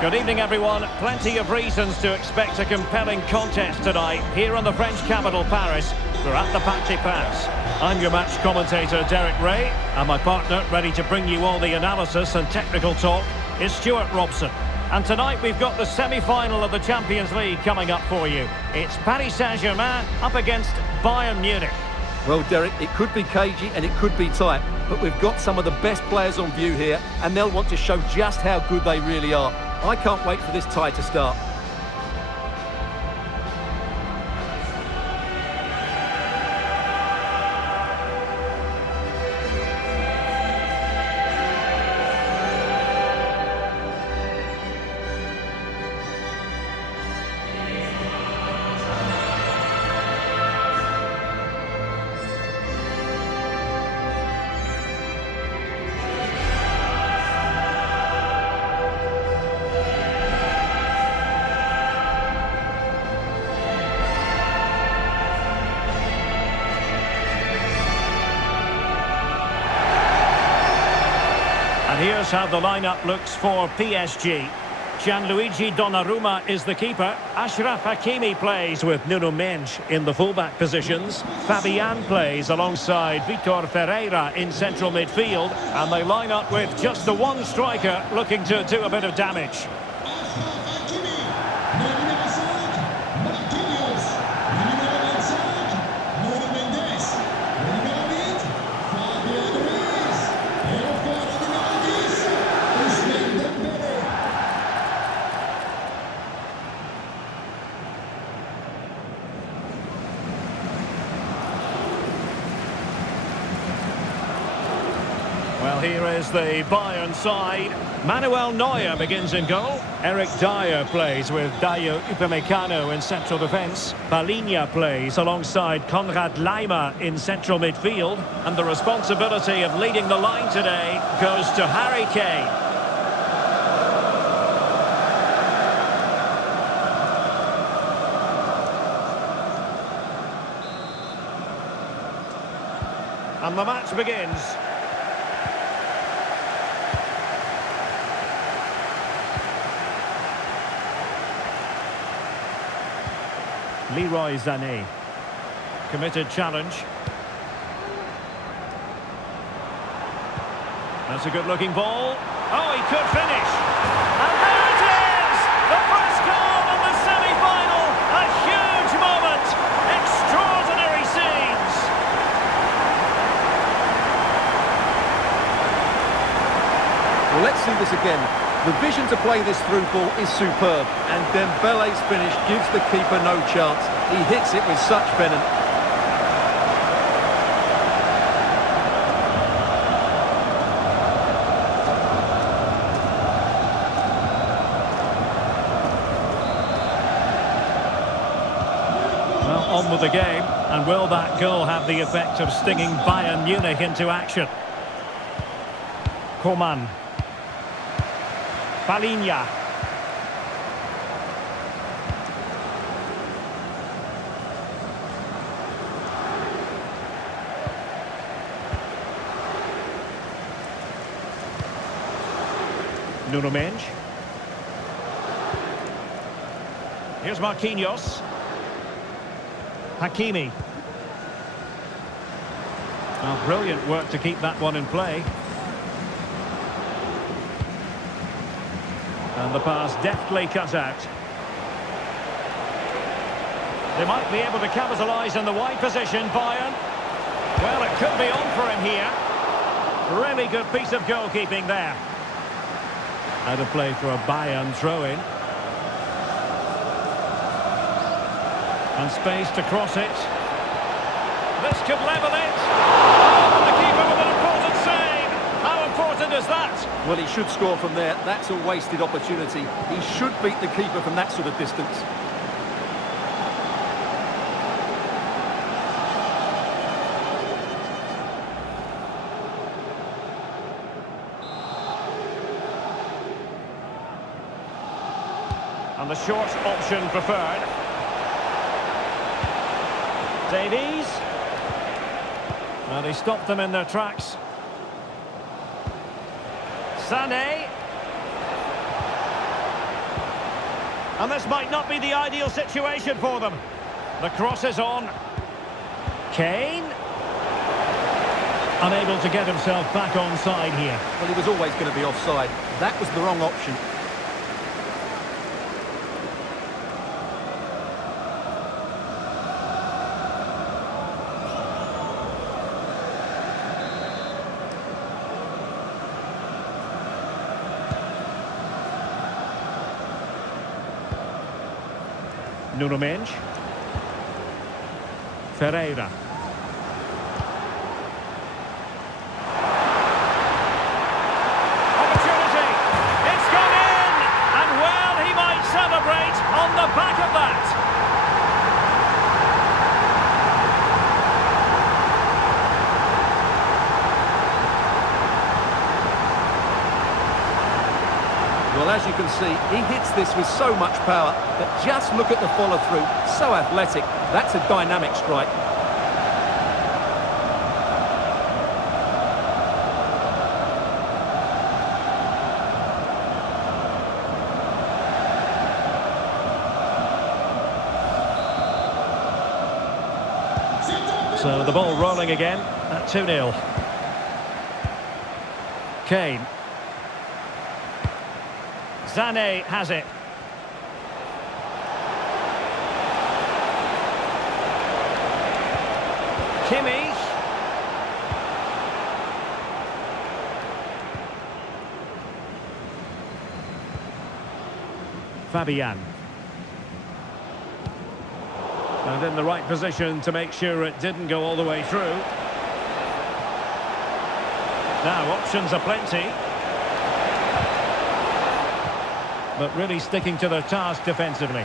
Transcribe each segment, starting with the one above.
Good evening, everyone. Plenty of reasons to expect a compelling contest tonight here in the French capital, Paris. We're at the Parc des Princes. I'm your match commentator, Derek Ray, and my partner, ready to bring you all the analysis and technical talk, is Stuart Robson. And tonight we've got the semi-final of the Champions League coming up for you. It's Paris Saint-Germain up against Bayern Munich. Well, Derek, it could be cagey and it could be tight, but we've got some of the best players on view here, and they'll want to show just how good they really are. I can't wait for this tie to start. Here's how the lineup looks for PSG. Gianluigi Donnarumma is the keeper. Achraf Hakimi plays with Nuno Mendes in the fullback positions. Fabian plays alongside Vitor Ferreira in central midfield. And they line up with just the one striker looking to do a bit of damage. Well, here is the Bayern side. Manuel Neuer begins in goal. Eric Dyer plays with Dayo Upamecano in central defence. Palhinha plays alongside Konrad Laimer in central midfield. And the responsibility of leading the line today goes to Harry Kane. And the match begins. Leroy Sané. Committed challenge. That's a good-looking ball. Oh, he could finish. And there it is! The first goal in the semi-final. A huge moment. Extraordinary scenes. Well, let's see this again. The vision to play this through ball is superb, and Dembele's finish gives the keeper no chance. He hits it with such venom. Well, on with the game, and will that goal have the effect of stinging Bayern Munich into action? Coman. Palhinha. Nuno Mendes. Here's Marquinhos. Hakimi. Oh, brilliant work to keep that one in play. And the pass deftly cut out. They might be able to capitalise in the wide position, Bayern. Well, it could be on for him here. Really good piece of goalkeeping there. Out of play for a Bayern throw-in. And space to cross it. This could level it. Oh, the keeper with an important save. How important is that? Well, he should score from there. That's a wasted opportunity. He should beat the keeper from that sort of distance. And the short option preferred. Davies. Well, he stopped them in their tracks. Sané. And this might not be the ideal situation for them. The cross is on. Kane. Unable to get himself back onside here. Well, he was always going to be offside. That was the wrong option. Nuno Mendes. Ferreira. Opportunity. It's gone in! And well, he might celebrate on the back of that. Well, as you can see, he hits this with so much power, but just look at the follow-through. So athletic. That's a dynamic strike. So the ball rolling again at 2-0. Kane. Sané has it. Kimmich. Fabian. And in the right position to make sure it didn't go all the way through. Now, options are plenty. But really sticking to their task defensively.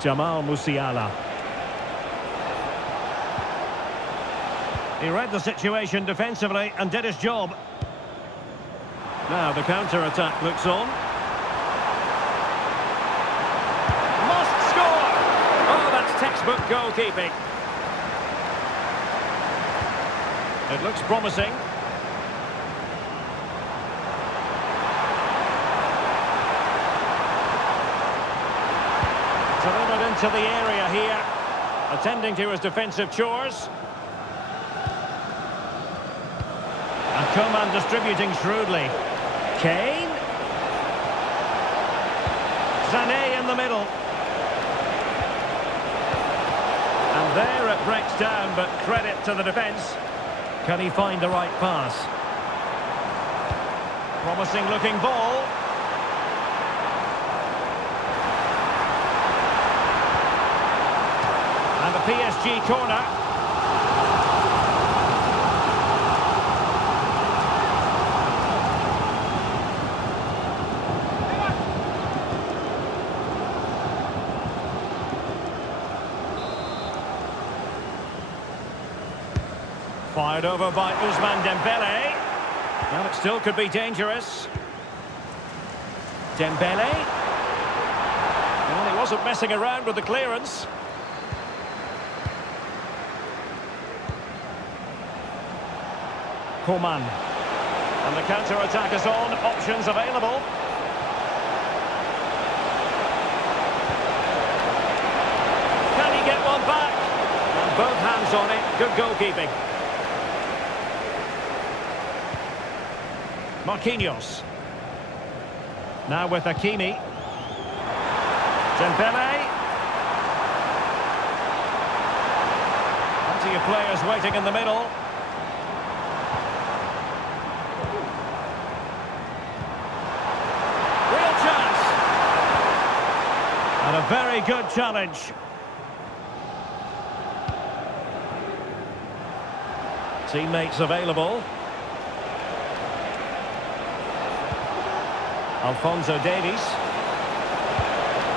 Jamal Musiala. He read the situation defensively and did his job. Now the counter-attack looks on. Must score! Oh, that's textbook goalkeeping. It looks promising. Delivered into the area here, attending to his defensive chores. And Coman distributing shrewdly. Kane. Sané in the middle. And there it breaks down, but credit to the defence. Can he find the right pass? Promising looking ball. And the PSG corner. Fired over by Ousmane Dembele. Well, it still could be dangerous. Dembele. Well, he wasn't messing around with the clearance. Coman. And the counter-attack is on. Options available. Can he get one back? And both hands on it. Good goalkeeping. Marquinhos. Now with Hakimi. Dembele. Plenty of players waiting in the middle. Real chance. And a very good challenge. Teammates available. Alphonso Davies.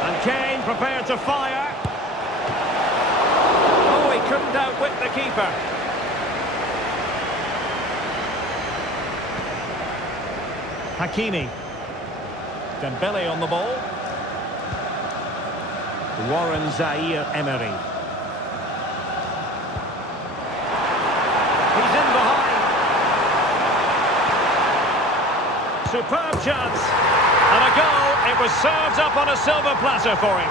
And Kane prepared to fire. Oh, he couldn't outwit the keeper. Hakimi. Dembele on the ball. Warren Zaire Emery. Superb chance. And a goal. It was served up on a silver platter for him.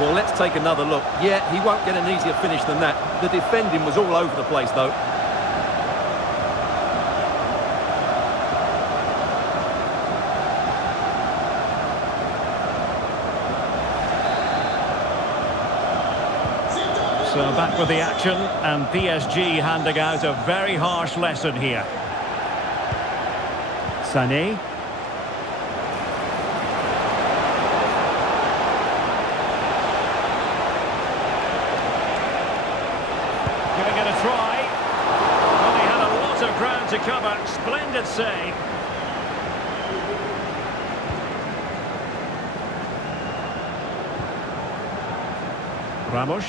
Well, let's take another look. Yeah, he won't get an easier finish than that. The defending was all over the place, though. So back with the action, and PSG handing out a very harsh lesson here. Sané. Giving it a try. Well, he had a lot of ground to cover. Splendid save. Ramos.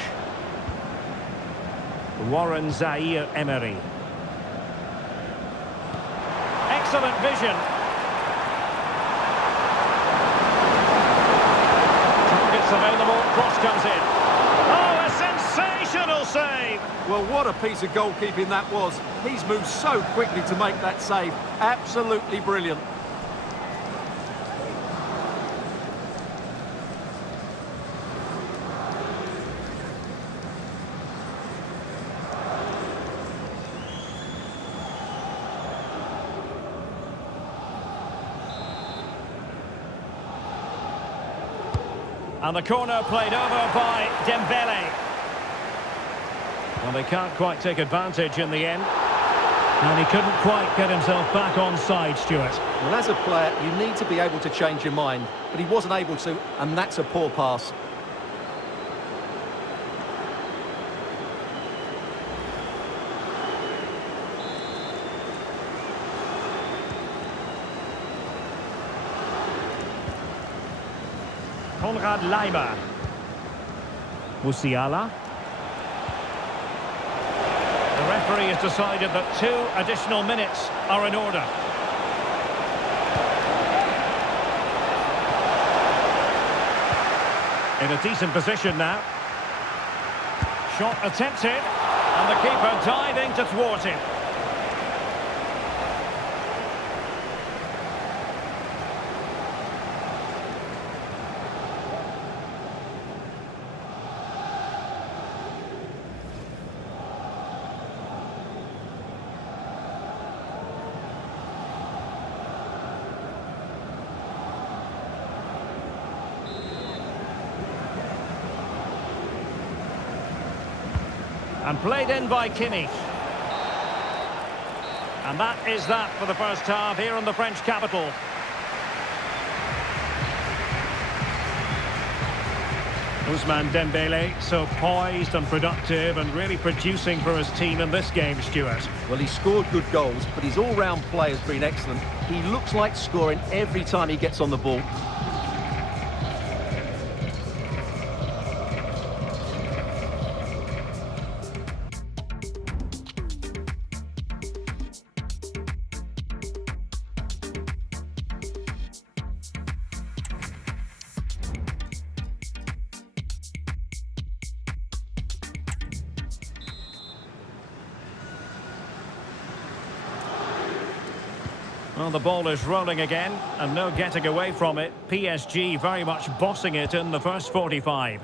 Warren Zaire-Emery. Excellent vision. Targets available, cross comes in. Oh, a sensational save! Well, what a piece of goalkeeping that was. He's moved so quickly to make that save. Absolutely brilliant. And the corner played over by Dembele. Well, they can't quite take advantage in the end. And he couldn't quite get himself back on side, Stuart. Well, as a player, you need to be able to change your mind. But he wasn't able to, and that's a poor pass. Konrad Leimer. Musiala. The referee has decided that 2 additional minutes are in order. In a decent position now. Shot attempted, and the keeper diving to thwart him. And played in by Kimmich. And that is that for the first half here in the French capital. Ousmane Dembele, so poised and productive and really producing for his team in this game, Stuart. Well, he scored good goals, but his all-round play has been excellent. He looks like scoring every time he gets on the ball. Well, the ball is rolling again, and no getting away from it. PSG very much bossing it in the first 45.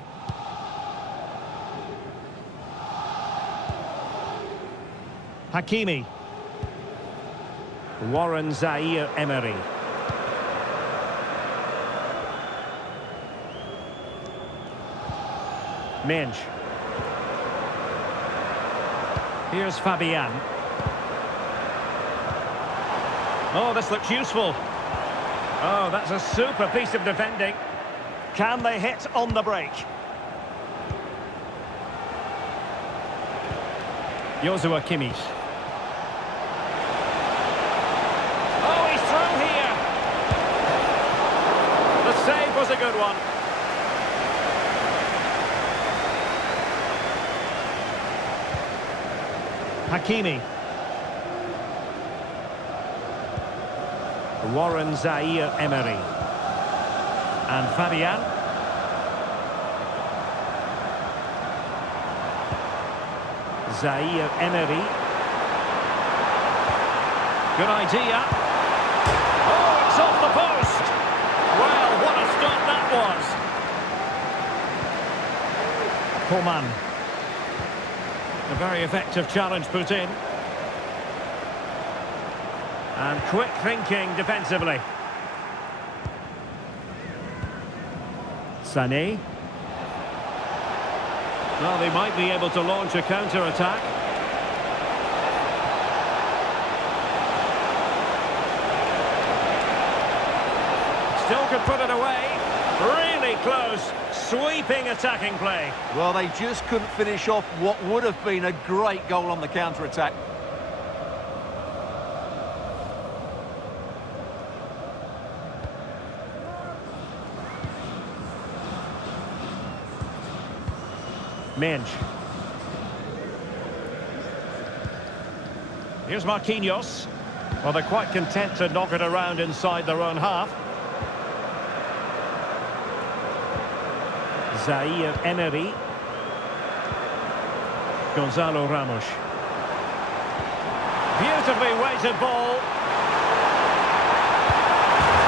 Hakimi. Warren Zaire-Emery. Minge. Here's Fabian. Oh, this looks useful. Oh, that's a super piece of defending. Can they hit on the break? Joshua Kimmich. Oh, he's through here. The save was a good one. Hakimi. Warren Zaire-Emery. And Fabian. Zaire Emery. Good idea. Oh, it's off the post. Well, what a stop that was. Coman. A very effective challenge put in. And quick thinking defensively. Sané. Well, they might be able to launch a counter-attack. Still could put it away. Really close. Sweeping attacking play. Well, they just couldn't finish off what would have been a great goal on the counter-attack. Minge. Here's Marquinhos. Well, they're quite content to knock it around inside their own half. Zaire Emery. Gonzalo Ramos. Beautifully weighted ball.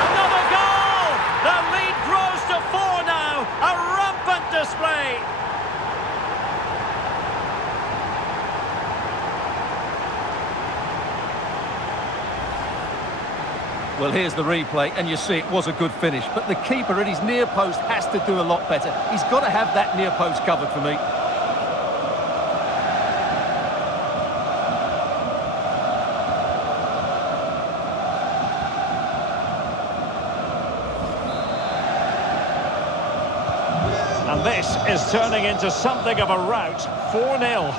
Another goal! The lead grows to 4 now. A rampant display. Well, here's the replay, and you see it was a good finish. But the keeper at his near post has to do a lot better. He's got to have that near post covered for me. And this is turning into something of a rout. 4-0.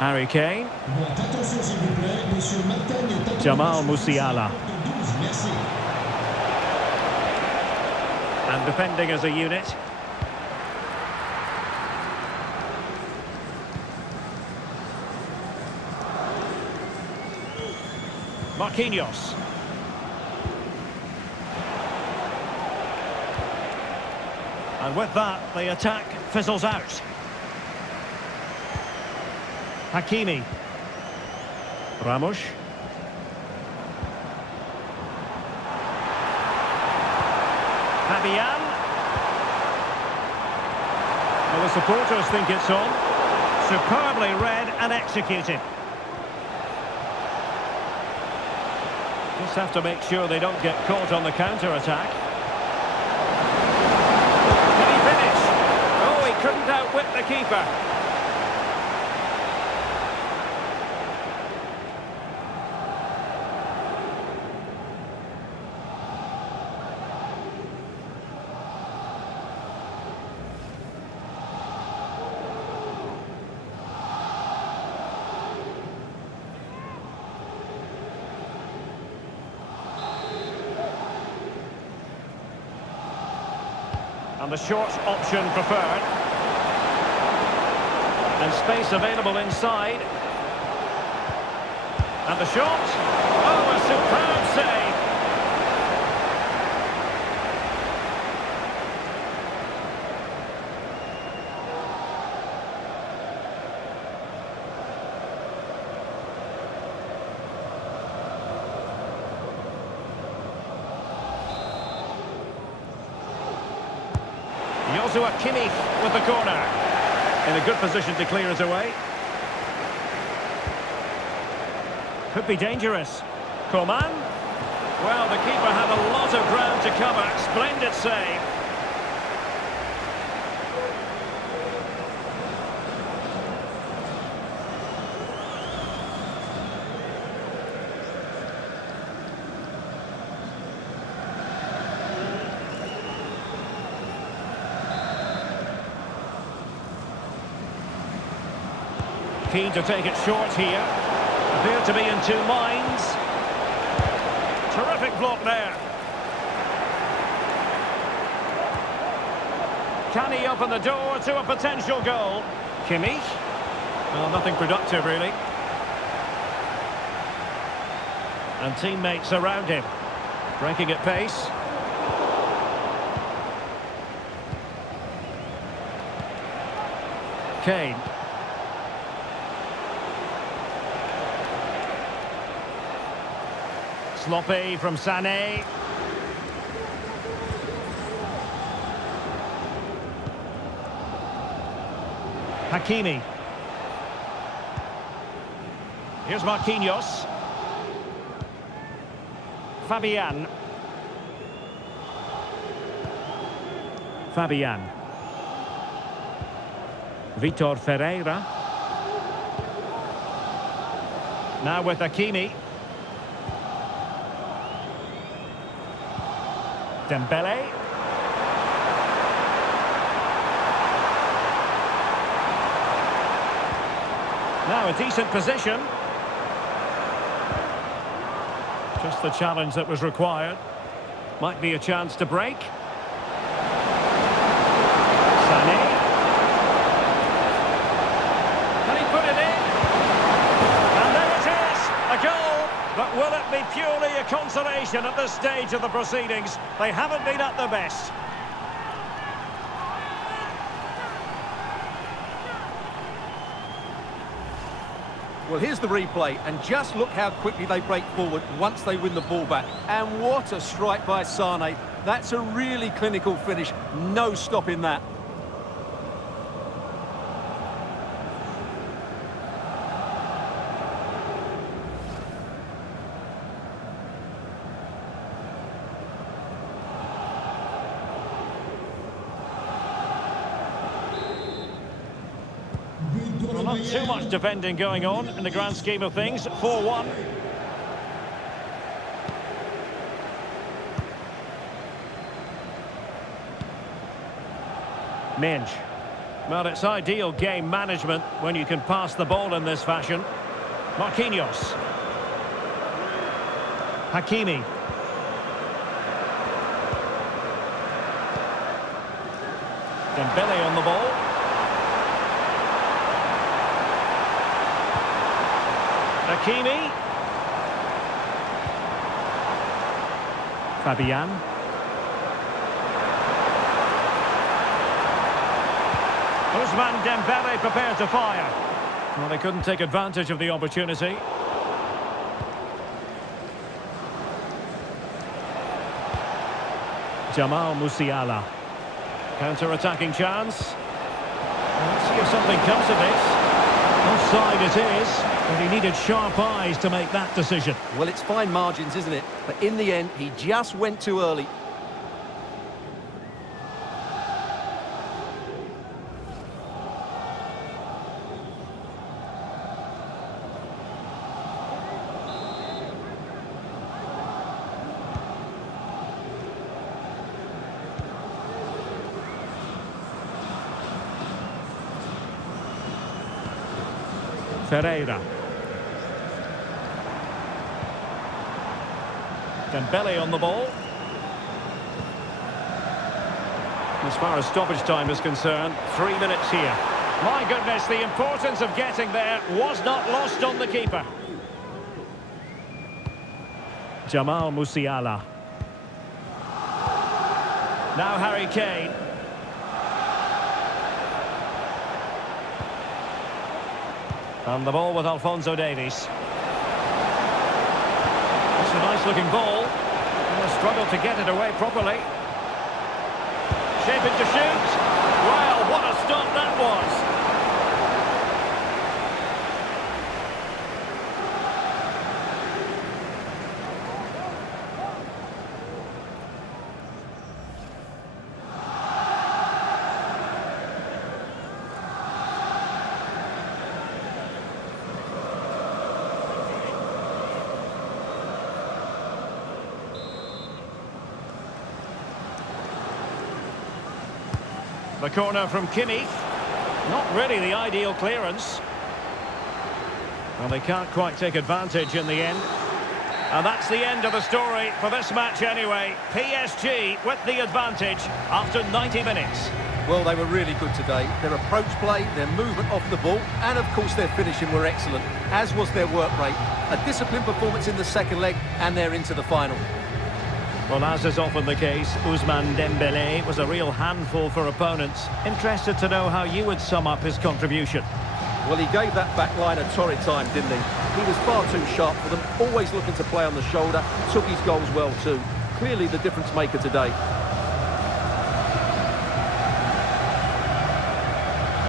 Harry Kane. Jamal Musiala. And defending as a unit. Marquinhos. And with that, the attack fizzles out. Hakimi. Ramos. Fabian. Well, the supporters think it's on. Superbly read and executed. Just have to make sure they don't get caught on the counter-attack. Can he finish? Oh, he couldn't outwit the keeper. And the short option preferred. And space available inside. And the shot. Oh, a superb save. Joshua Kimmich with the corner. In a good position to clear it away. Could be dangerous. Coman. Well, the keeper had a lot of ground to cover. Splendid save. Keen to take it short here. Appear to be in two minds. Terrific block there. Can he open the door to a potential goal? Kimmich? Well, nothing productive, really. And teammates around him. Breaking at pace. Kane. Sloppy from Sané. Hakimi. Here's Marquinhos. Fabian. Vitor Ferreira. Now with Hakimi. Dembele. Now a decent position. Just the challenge that was required. Might be a chance to break. Sané. Can he put it in? And there it is! A goal! But will it be purely a consolation at this stage of the proceedings? They haven't been at their best. Well, here's the replay, and just look how quickly they break forward once they win the ball back. And what a strike by Sané. That's a really clinical finish. No stopping that. Well, not too much defending going on in the grand scheme of things. 4-1. Minge. Well, it's ideal game management when you can pass the ball in this fashion. Marquinhos. Hakimi. Dembele on the ball. Hakimi. Fabian. Ousmane Dembele prepared to fire. Well, they couldn't take advantage of the opportunity. Jamal Musiala. Counter-attacking chance. Let's see if something comes of this. Offside it is, but he needed sharp eyes to make that decision. Well, it's fine margins, isn't it? But in the end, he just went too early. Ferreira. Dembele on the ball. As far as stoppage time is concerned, 3 minutes here. My goodness, the importance of getting there was not lost on the keeper. Jamal Musiala. Now Harry Kane. And the ball with Alphonso Davies. It's a nice-looking ball. And a struggle to get it away properly. Shaping to shoot. Wow, what a stop that was. The corner from Kimmich. Not really the ideal clearance. Well, they can't quite take advantage in the end. And that's the end of the story for this match anyway. PSG with the advantage after 90 minutes. Well, they were really good today. Their approach play, their movement off the ball, and of course their finishing were excellent, as was their work rate. A disciplined performance in the second leg, and they're into the final. Well, as is often the case, Ousmane Dembélé was a real handful for opponents. Interested to know how you would sum up his contribution. Well, he gave that back line a torrid time, didn't he? He was far too sharp for them, always looking to play on the shoulder, took his goals well too. Clearly the difference maker today.